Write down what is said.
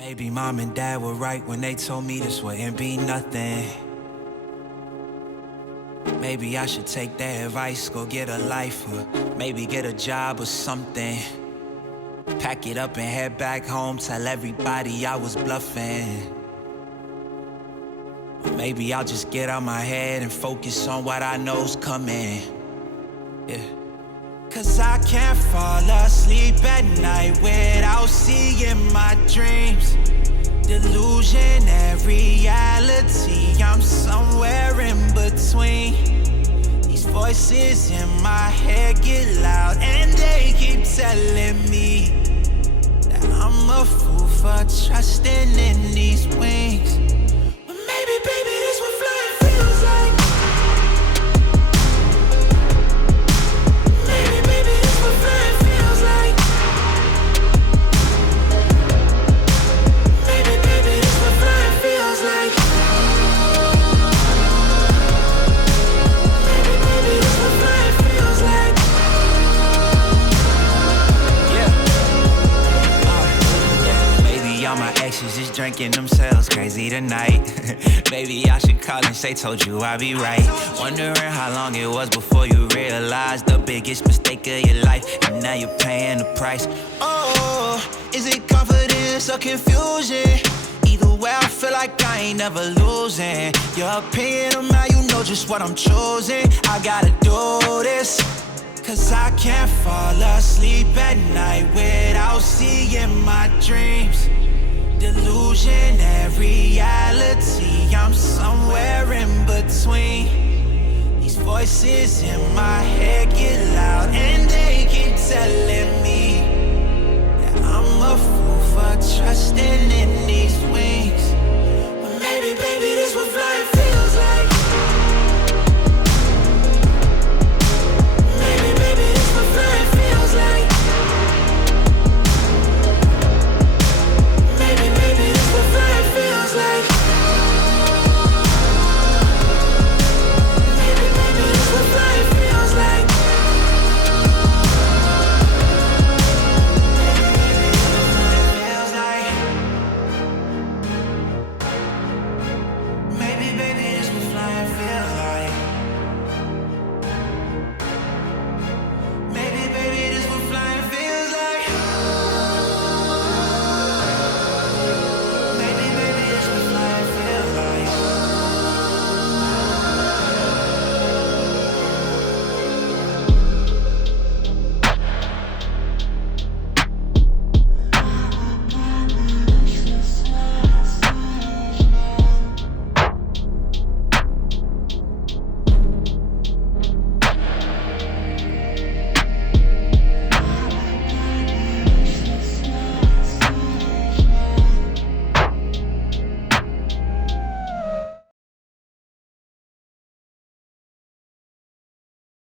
Maybe mom and dad were right when they told me this wouldn't be nothing. Maybe I should take their advice, go get a life, or maybe get a job or something. Pack it up and head back home, tell everybody I was bluffing. Or maybe I'll just get out my head and focus on what I know's coming. Yeah. Cause I can't fall asleep at night without seeing my dreams. Delusion and reality, I'm somewhere in between. These voices in my head get loud and they keep telling me that I'm a fool for trusting in these wings. But maybe, baby, this what flying feels like. Maybe, baby, this what flying feels like. Maybe, baby, this what flying feels like. Maybe, baby, this what flying feels like. Yeah. Maybe all my exes just drinking themselves crazy tonight. Maybe I should call and say, told you I'd be right. Wondering how long it was before you realized the biggest mistake of your life, and now you're paying the price. Oh, is it confidence or confusion? Either way, I feel like I ain't never losing. Your opinion of mine, you know just what I'm choosing. I gotta do this, cause I can't fall asleep at night without seeing my dreams. Delusion and reality, I'm somewhere in between. These voices in my head get loud and they keep telling me that I'm a fool for